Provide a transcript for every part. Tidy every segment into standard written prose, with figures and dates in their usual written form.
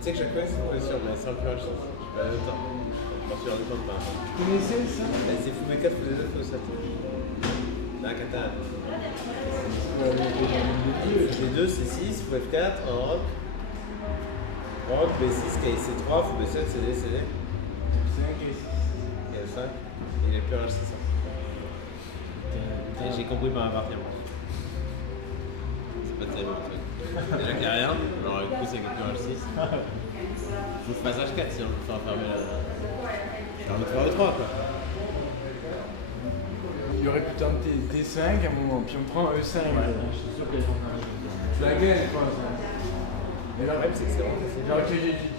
sais que chaque fois c'est une position, mais sans le crash, je suis pas le temps. Je suis rendu compte par rapport. Tu connaissais ça? C'est fou, mais 4 fois 2 fois 7. La kata. Les deux c'est 6, fou F4, en rock. Rock, B6, KC3, fou B7, CD, CD. 5 et 6. Et F5. Et les purges, c'est ça. Et j'ai compris par un partir. C'est pas terrible le truc. Déjà qu'il n'y a rien, alors le coup c'est que tu H6. Faut que je fasse H4 sinon je peux faire fermer la. J'ai envie de faire E3 quoi. Il aurait pu tenter D5 à un moment, puis on prend E5. Je suis sûr qu'elle est en train de Tu la gagnes, je pense. Mais là, Le problème c'est que c'est vraiment facile. genre,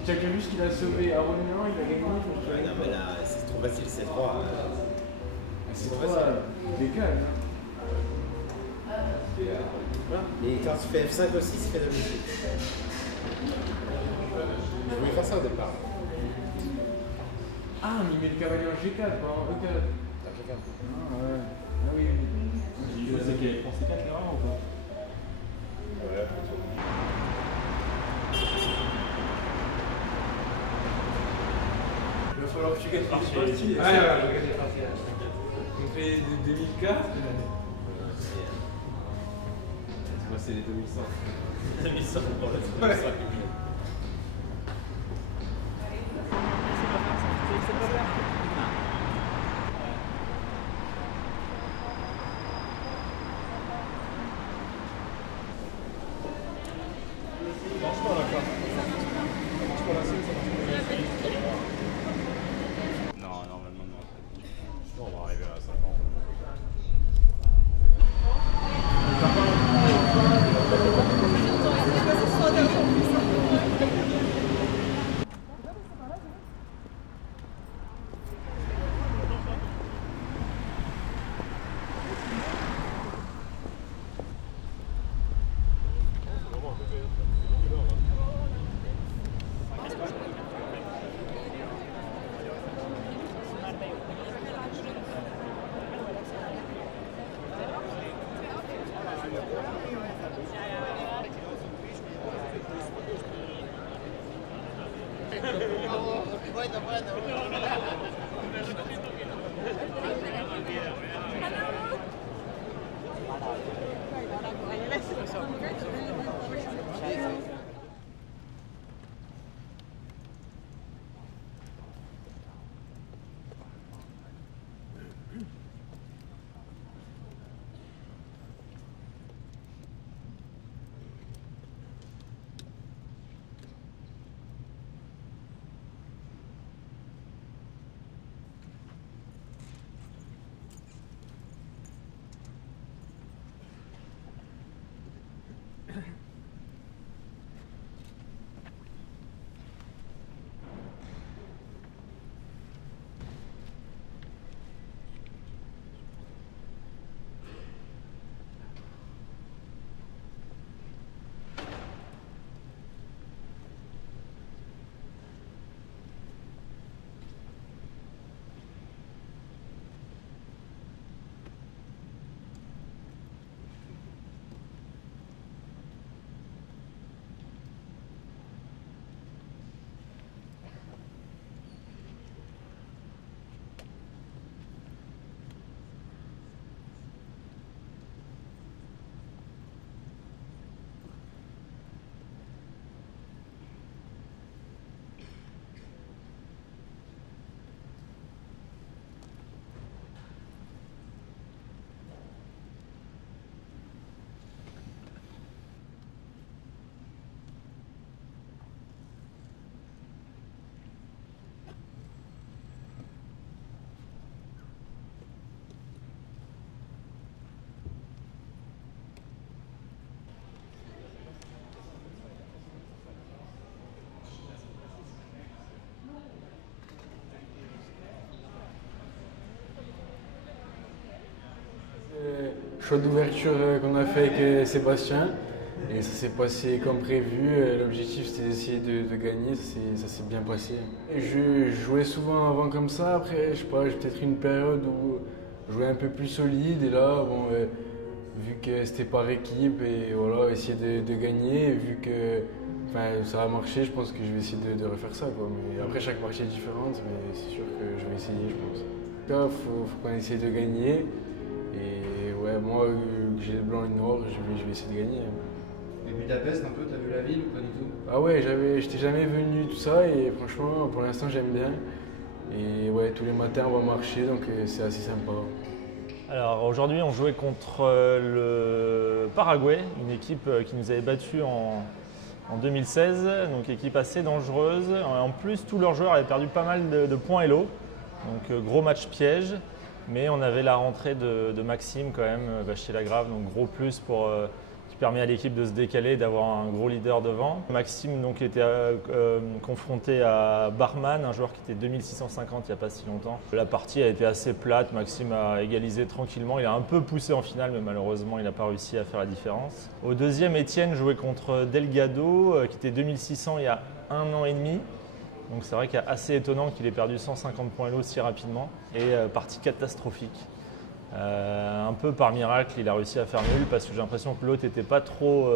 tu as vu ce qu'il a sauvé à Ronan, il a gagné. Ouais, non mais là c'est trop facile, c'est 3. C'est trop facile. Décale. Et quand tu fais F5 aussi, c'est fait de musique. Je voulais faire ça au départ. Ah, mais il met le cavalier en G4, pas en E4. Ah ouais. Ah oui, oui. Je sais qu'elle prend C4 l'erreur ou pas? Ouais. Il va falloir que tu gagnes Parti. les parties. Ouais, ouais, le gars est parti. On fait des 2004. Moi c'est les 2100. 2100 pour le 2100. Non, normalement non. On va arriver à 50. Choix d'ouverture qu'on a fait avec Sébastien et ça s'est passé comme prévu. L'objectif c'était d'essayer de gagner, ça s'est bien passé. Et je jouais souvent avant comme ça, après je sais pas, j'ai peut-être une période où je jouais un peu plus solide et là bon, vu que c'était par équipe et voilà, essayer de gagner, vu que enfin, ça a marché, je pense que je vais essayer de refaire ça, quoi. Mais après, chaque partie est différente, mais c'est sûr que je vais essayer, je pense. En tout cas, faut qu'on essaye de gagner. Et ouais, moi, que j'ai le blanc et le noir, je vais essayer de gagner. Et Budapest, un peu, t'as vu la ville ou pas du tout? Ah ouais, j'étais jamais venu, tout ça, et franchement, pour l'instant, j'aime bien. Et ouais, tous les matins, on va marcher, donc c'est assez sympa. Alors aujourd'hui, on jouait contre le Paraguay, une équipe qui nous avait battus en 2016, donc équipe assez dangereuse. En plus, tous leurs joueurs avaient perdu pas mal de points Elo, donc gros match piège. Mais on avait la rentrée de Maxime quand même, chez Lagrave, donc gros plus qui permet à l'équipe de se décaler, d'avoir un gros leader devant. Maxime donc, était confronté à Barman, un joueur qui était 2650 il n'y a pas si longtemps. La partie a été assez plate, Maxime a égalisé tranquillement, il a un peu poussé en finale mais malheureusement il n'a pas réussi à faire la différence. Au deuxième, Étienne jouait contre Delgado qui était 2600 il y a 1 an et demi. Donc c'est vrai qu'il est assez étonnant qu'il ait perdu 150 points Elo si rapidement et partie catastrophique. Un peu par miracle, il a réussi à faire nul parce que j'ai l'impression que l'autre n'était pas trop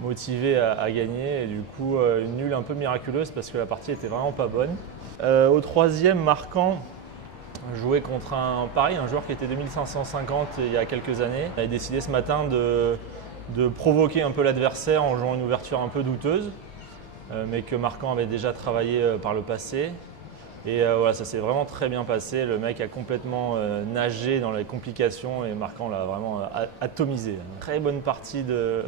motivé à gagner et du coup une nulle un peu miraculeuse parce que la partie était vraiment pas bonne. Au troisième, Marquant jouait contre un joueur qui était 2550 il y a quelques années. Il a décidé ce matin de provoquer un peu l'adversaire en jouant une ouverture un peu douteuse. Mais que Marquant avait déjà travaillé par le passé. Et voilà, ça s'est vraiment très bien passé. Le mec a complètement nagé dans les complications et Marquant l'a vraiment atomisé. Très bonne partie de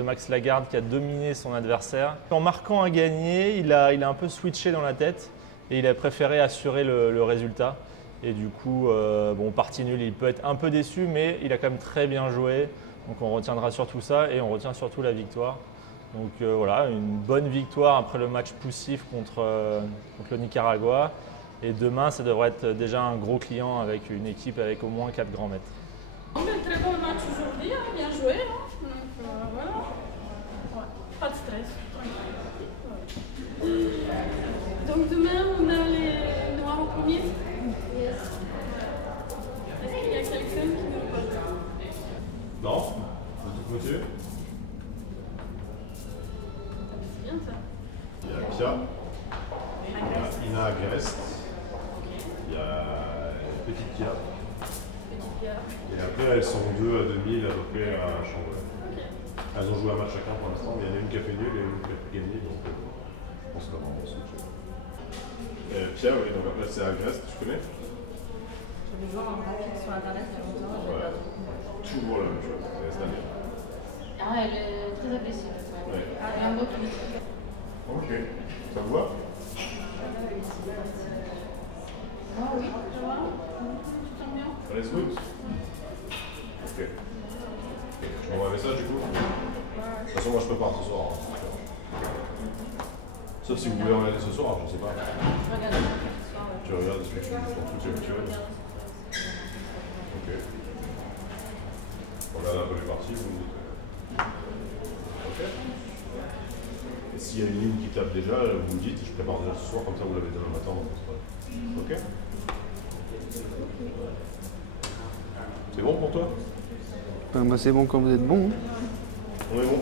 Max Lagarde qui a dominé son adversaire. Quand Marquant a gagné, il a un peu switché dans la tête et il a préféré assurer le résultat. Et du coup, bon, partie nulle, il peut être un peu déçu, mais il a quand même très bien joué. Donc on retiendra surtout ça et on retient surtout la victoire. Donc voilà, une bonne victoire après le match poussif contre le Nicaragua. Et demain, ça devrait être déjà un gros client avec une équipe avec au moins 4 grands maîtres. On a un très bon match aujourd'hui, hein, bien joué. Hein. Donc voilà, ouais, pas de stress, tranquille. Ouais. Donc demain, on a les noirs en premier. Est-ce qu'il y a quelqu'un qui nous parle? Non, de tout côté. C'est bien ça. Il y a Pia, il y a Ina Agrest, il y a Petite Pia. Petite Pierre. Et après, elles sont deux à 2000 à peu près à Chambouin. Ok. Elles ont joué un match chacun pour l'instant, mais il y en a une qui a fait nul et une qui a gagné, donc je pense qu'on va switcher. Pia, oui, donc après c'est Agrest, tu connais? Je vais voir un graphique sur internet il y a longtemps, j'ai Ouais. pas trop. Toujours la même chose, c'est espagnol. Ah, elle est très agressive. Ouais. Elle a un beau truc. Ok, ça vous va? Ah oui. Ça va? Tu t'en bien? Allez, good. Ok. Je t'envoie un message du coup. De toute façon, moi je prépare ce soir. Hein. Sauf si vous voulez regarder ce soir, je sais pas. Je regarde ce soir. Tu regardes ce que tu veux, tu veux. Ok. On regarde un peu les parties, vous me dites. Ok. Et s'il y a une ligne qui tape déjà, vous me dites, je prépare déjà ce soir, comme ça vous l'avez demain matin. Ok. C'est bon pour toi? Bah, c'est bon quand vous êtes bon. On est bon.